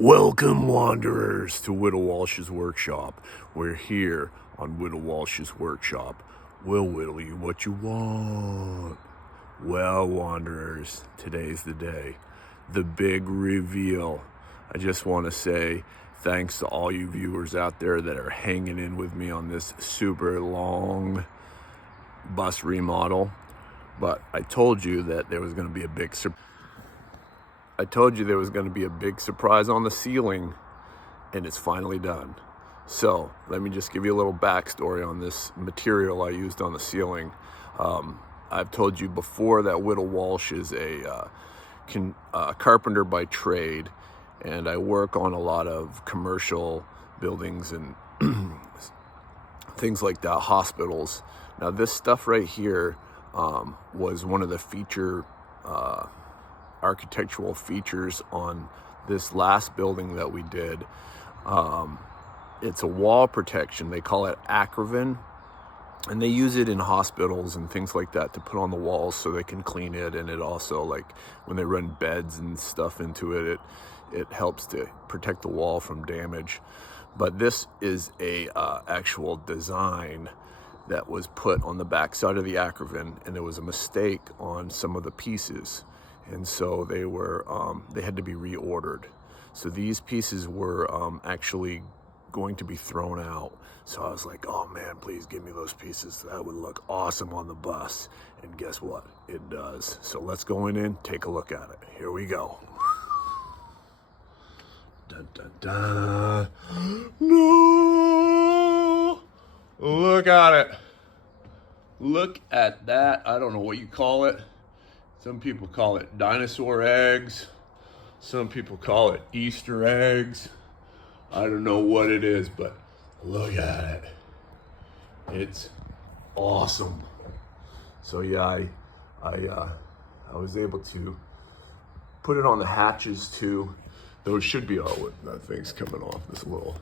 Welcome, wanderers, to Whittle Walsh's workshop. We're here on Whittle Walsh's workshop. We'll whittle you what you want. Well, wanderers, today's the day. The big reveal. I just want to say thanks to all you viewers out there that are hanging in with me on this super long bus remodel. But I told you that there was going to be a big surprise. I told you there was going to be a big surprise on the ceiling, and it's finally done. So let me just give you a little backstory on this material I used on the ceiling. I've told you before that Whittle Walsh is a carpenter by trade, and I work on a lot of commercial buildings and things like that, hospitals. Now this stuff right here was one of the architectural features on this last building that we did. It's a wall protection. They call it Acrovan, and they use it in hospitals and things like that to put on the walls so they can clean it. And it also, like when they run beds and stuff into it, it helps to protect the wall from damage. But this is a actual design that was put on the back side of the Acrovan, and there was a mistake on some of the pieces. And so they had to be reordered. So these pieces were actually going to be thrown out. So I was like, oh man, please give me those pieces. That would look awesome on the bus. And guess what? It does. So let's go in, take a look at it. Here we go. Dun, dun, dun. No! Look at it. Look at that. I don't know what you call it. Some people call it dinosaur eggs. Some people call it Easter eggs. I don't know what it is, but look at it. It's awesome. So yeah, I was able to put it on the hatches too. Those should be all, that thing's coming off this little.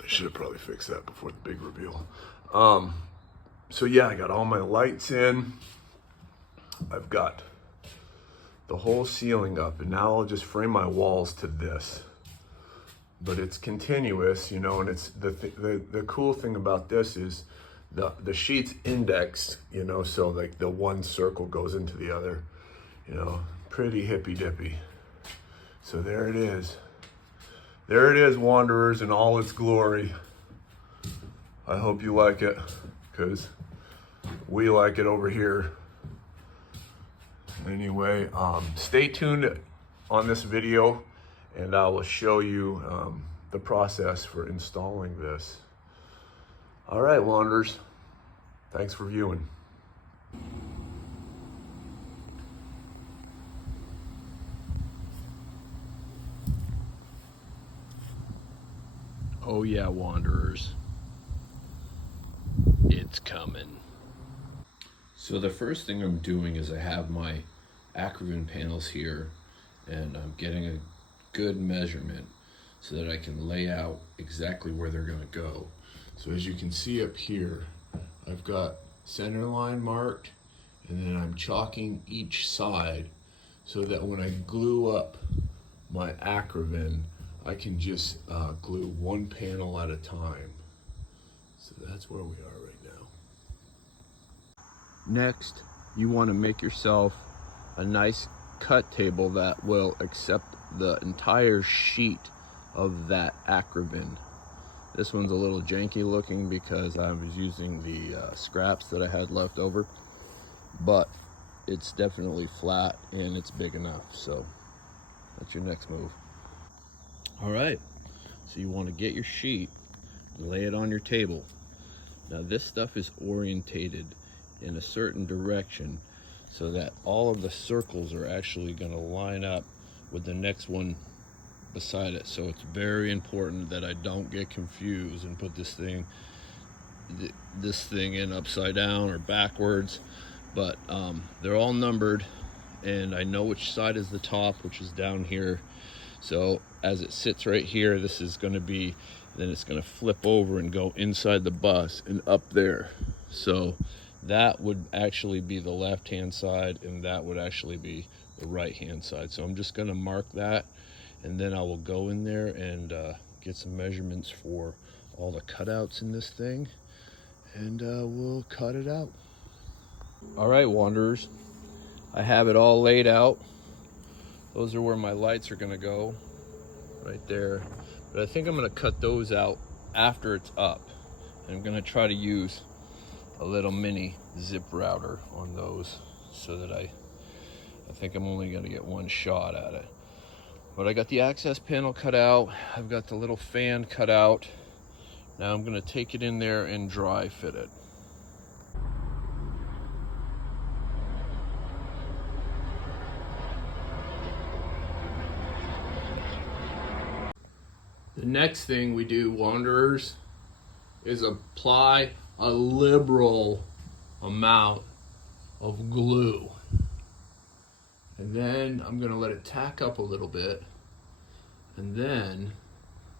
I should have probably fixed that before the big reveal. So yeah, I got all my lights in. I've got the whole ceiling up, and now I'll just frame my walls to this. But it's continuous, you know, and it's the cool thing about this is the sheet's indexed, you know, so like the one circle goes into the other, you know, pretty hippy dippy. So there it is. There it is, wanderers, in all its glory. I hope you like it, because we like it over here. Anyway, stay tuned on this video, and I will show you the process for installing this. All right, wanderers, thanks for viewing. Oh yeah, wanderers, it's coming. So the first thing I'm doing is I have my Acrovan panels here, and I'm getting a good measurement so that I can lay out exactly where they're going to go. So as you can see up here, I've got center line marked, and then I'm chalking each side so that when I glue up my Acrovan, I can just glue one panel at a time. So that's where we are right now. Next, you want to make yourself a nice cut table that will accept the entire sheet of that Acrovan. This one's a little janky looking because I was using the scraps that I had left over, but it's definitely flat and it's big enough. So that's your next move. All right, so you want to get your sheet, lay it on your table. Now this stuff is orientated in a certain direction so that all of the circles are actually going to line up with the next one beside it. So it's very important that I don't get confused and put this thing in upside down or backwards. But they're all numbered, and I know which side is the top, which is down here. So as it sits right here, this is going to be, then it's going to flip over and go inside the bus and up there. So that would actually be the left hand side, and that would actually be the right hand side. So I'm just going to mark that, and then I will go in there and get some measurements for all the cutouts in this thing, and we'll cut it out. All right, wanderers, I have it all laid out. Those are where my lights are gonna go, right there. But I think I'm gonna cut those out after it's up. And I'm gonna try to use a little mini zip router on those so that I think I'm only gonna get one shot at it. But I got the access panel cut out. I've got the little fan cut out. Now I'm gonna take it in there and dry fit it. The next thing we do, wanderers, is apply a liberal amount of glue. And then I'm gonna let it tack up a little bit. And then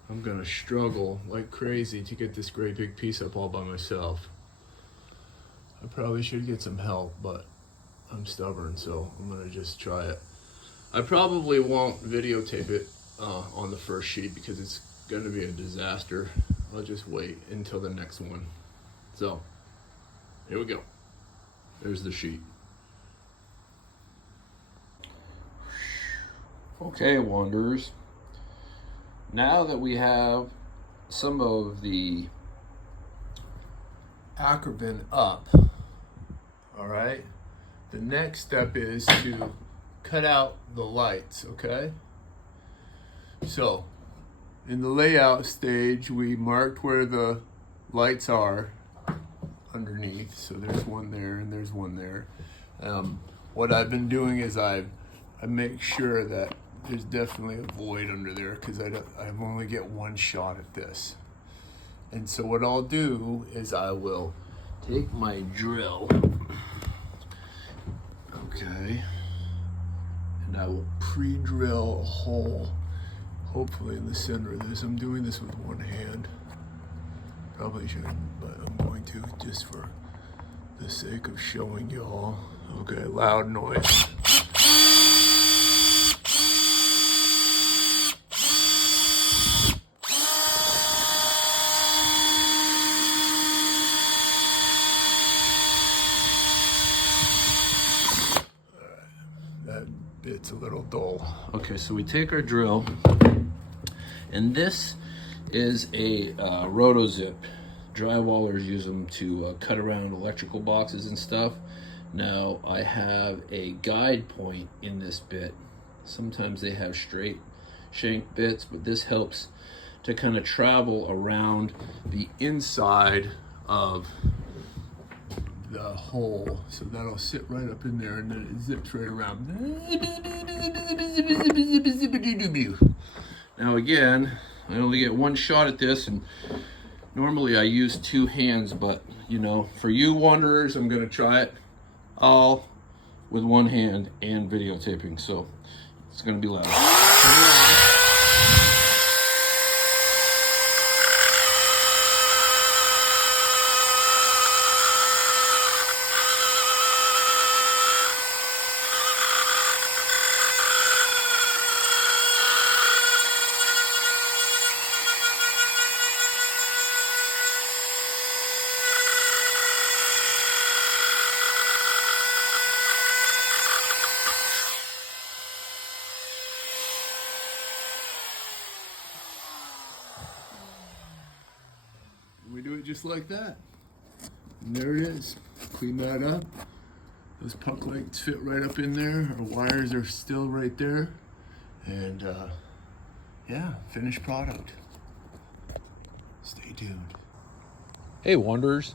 I'm gonna struggle like crazy to get this great big piece up all by myself. I probably should get some help, but I'm stubborn, so I'm gonna just try it. I probably won't videotape it on the first sheet because it's gonna be a disaster. I'll just wait until the next one. So, here we go. There's the sheet. Okay, wanderers. Now that we have some of the Acroban up, all right, the next step is to cut out the lights, okay? So, in the layout stage, we marked where the lights are underneath. So there's one there and there's one there. What I've been doing is I make sure that there's definitely a void under there because I only get one shot at this. And so what I'll do is I will take my drill, okay, and I will pre-drill a hole, hopefully in the center of this. I'm doing this with one hand. Probably shouldn't, but I'm going to just for the sake of showing y'all. Okay, loud noise. That bit's a little dull. Okay, so we take our drill, and this is a RotoZip. Drywallers use them to cut around electrical boxes and stuff. Now I have a guide point in this bit. Sometimes they have straight shank bits, but this helps to kind of travel around the inside of the hole. So that'll sit right up in there and then it zips right around. Now again, I only get one shot at this, and normally I use two hands, but you know, for you wanderers, I'm gonna try it all with one hand and videotaping, so it's gonna be loud. We do it just like that. And there it is. Clean that up. Those puck lights fit right up in there. Our wires are still right there. And yeah, finished product. Stay tuned. Hey wanderers,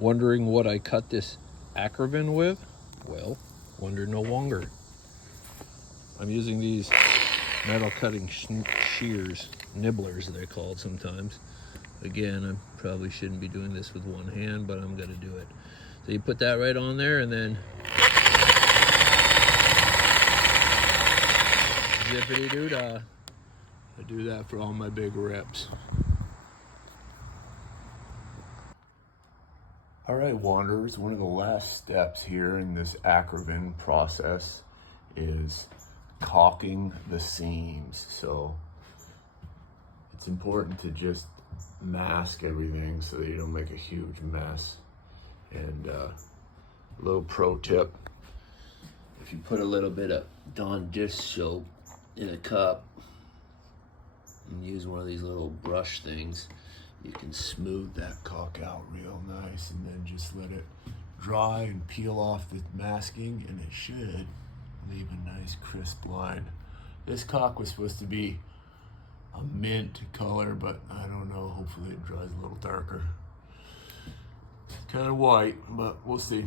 wondering what I cut this Acroban with? Well, wonder no longer. I'm using these metal cutting shears, nibblers they're called sometimes. Again, I probably shouldn't be doing this with one hand, but I'm gonna do it. So you put that right on there and then zippity doo dah. I do that for all my big rips. All right, wanderers, one of the last steps here in this Acroban process is caulking the seams. So it's important to just mask everything so that you don't make a huge mess. And little pro tip, if you put a little bit of Dawn dish soap in a cup and use one of these little brush things, you can smooth that caulk out real nice, and then just let it dry and peel off the masking, and it should leave a nice crisp line. This caulk was supposed to be a mint color, but I don't know, hopefully it dries a little darker. It's kind of white, but we'll see.